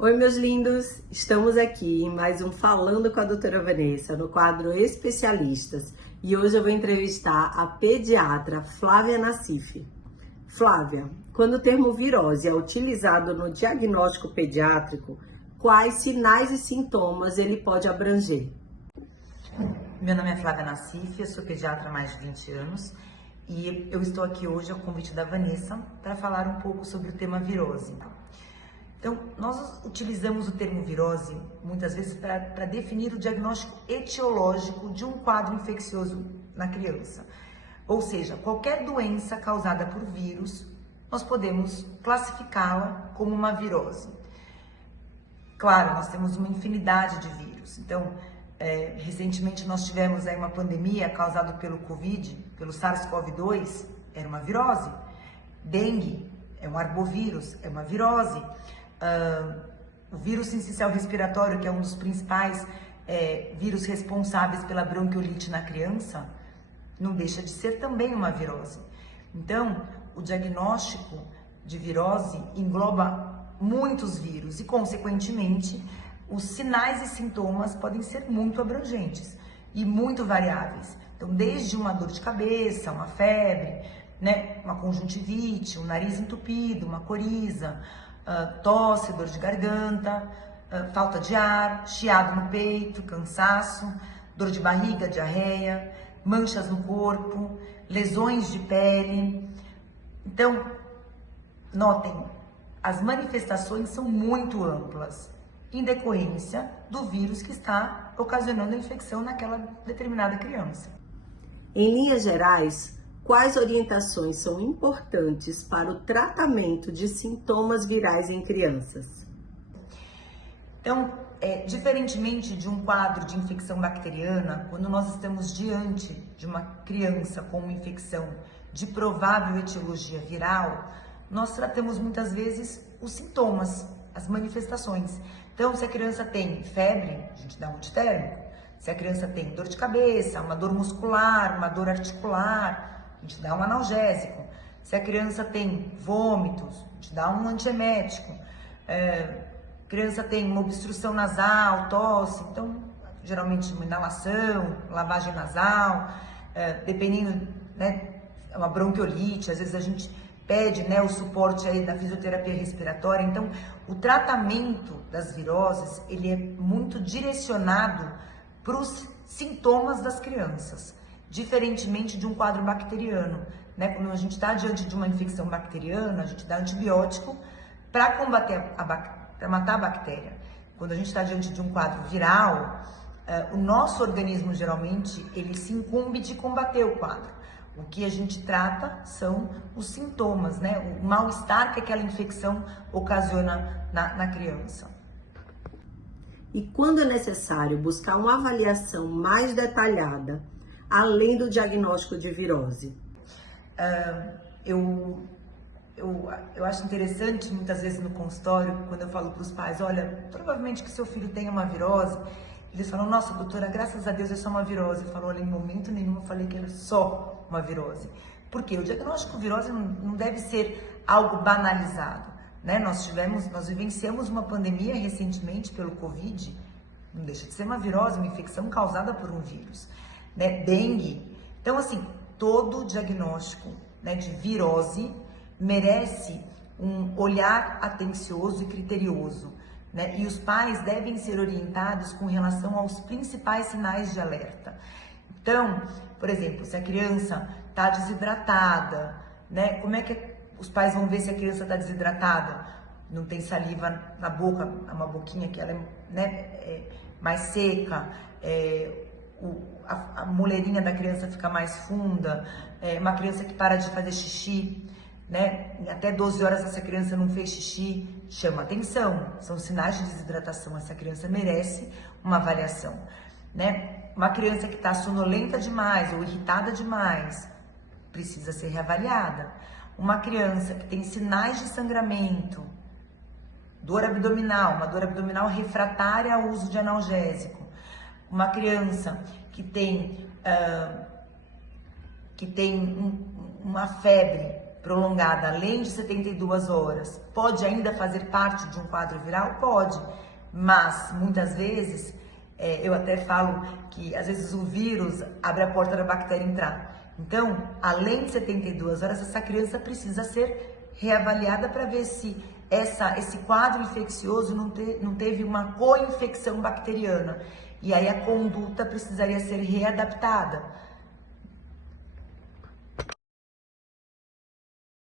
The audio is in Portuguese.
Oi, meus lindos! Estamos aqui em mais um Falando com a Doutora Vanessa, no quadro Especialistas. E hoje eu vou entrevistar a pediatra Flávia Nassif. Flávia, quando o termo virose é utilizado no diagnóstico pediátrico, quais sinais e sintomas ele pode abranger? Meu nome é Flávia Nassif, eu sou pediatra há mais de 20 anos e eu estou aqui hoje ao convite da Vanessa para falar um pouco sobre o tema virose. Então, nós utilizamos o termo virose muitas vezes para definir o diagnóstico etiológico de um quadro infeccioso na criança. Ou seja, qualquer doença causada por vírus, nós podemos classificá-la como uma virose. Claro, nós temos uma infinidade de vírus. Então, recentemente nós tivemos aí uma pandemia causada pelo Covid, pelo SARS-CoV-2, era uma virose. Dengue é um arbovírus, é uma virose. O vírus sincicial respiratório, que é um dos principais vírus responsáveis pela bronquiolite na criança, não deixa de ser também uma virose. Então, o diagnóstico de virose engloba muitos vírus e, consequentemente, os sinais e sintomas podem ser muito abrangentes e muito variáveis. Então, desde uma dor de cabeça, uma febre, uma conjuntivite, um nariz entupido, uma coriza, tosse, dor de garganta, falta de ar, chiado no peito, cansaço, dor de barriga, diarreia, manchas no corpo, lesões de pele. Então, notem, as manifestações são muito amplas, em decorrência do vírus que está ocasionando a infecção naquela determinada criança. Em linhas gerais, quais orientações são importantes para o tratamento de sintomas virais em crianças? Então, diferentemente de um quadro de infecção bacteriana, quando nós estamos diante de uma criança com uma infecção de provável etiologia viral, nós tratamos muitas vezes os sintomas, as manifestações. Então, se a criança tem febre, a gente dá um antitérmico. Se a criança tem dor de cabeça, uma dor muscular, uma dor articular, a gente dá um analgésico. Se a criança tem vômitos, a gente dá um antiemético. Criança tem uma obstrução nasal, tosse, então, geralmente uma inalação, lavagem nasal, dependendo, é uma bronquiolite, às vezes a gente pede, o suporte aí da fisioterapia respiratória. Então, o tratamento das viroses, ele é muito direcionado para os sintomas das crianças, diferentemente de um quadro bacteriano, Quando a gente está diante de uma infecção bacteriana, a gente dá antibiótico para combater para matar a bactéria. Quando a gente está diante de um quadro viral, o nosso organismo, geralmente, ele se incumbe de combater o quadro. O que a gente trata são os sintomas, o mal-estar que aquela infecção ocasiona na criança. E quando é necessário buscar uma avaliação mais detalhada, além do diagnóstico de virose? Eu acho interessante, muitas vezes no consultório, quando eu falo para os pais, olha, provavelmente que seu filho tenha uma virose, eles falam, nossa, doutora, graças a Deus é só uma virose. Eu falo, olha, em momento nenhum eu falei que era só uma virose. Por quê? O diagnóstico de virose não deve ser algo banalizado, Nós vivenciamos uma pandemia recentemente pelo Covid, não deixa de ser uma virose, uma infecção causada por um vírus, Dengue. Então, assim, todo diagnóstico, de virose merece um olhar atencioso e criterioso, E os pais devem ser orientados com relação aos principais sinais de alerta. Então, por exemplo, se a criança está desidratada, Como é que os pais vão ver se a criança está desidratada? Não tem saliva na boca, uma boquinha que ela é mais seca, a moleirinha da criança fica mais funda, uma criança que para de fazer xixi, Em até 12 horas essa criança não fez xixi, chama atenção, são sinais de desidratação, essa criança merece uma avaliação, Uma criança que está sonolenta demais ou irritada demais, precisa ser reavaliada. Uma criança que tem sinais de sangramento, dor abdominal, uma dor abdominal refratária ao uso de analgésico, uma criança que tem uma febre prolongada, além de 72 horas, pode ainda fazer parte de um quadro viral? Pode, mas muitas vezes, eu até falo que às vezes o vírus abre a porta da bactéria entrar. Então, além de 72 horas, essa criança precisa ser reavaliada para ver se esse quadro infeccioso não teve uma co-infecção bacteriana. E aí a conduta precisaria ser readaptada.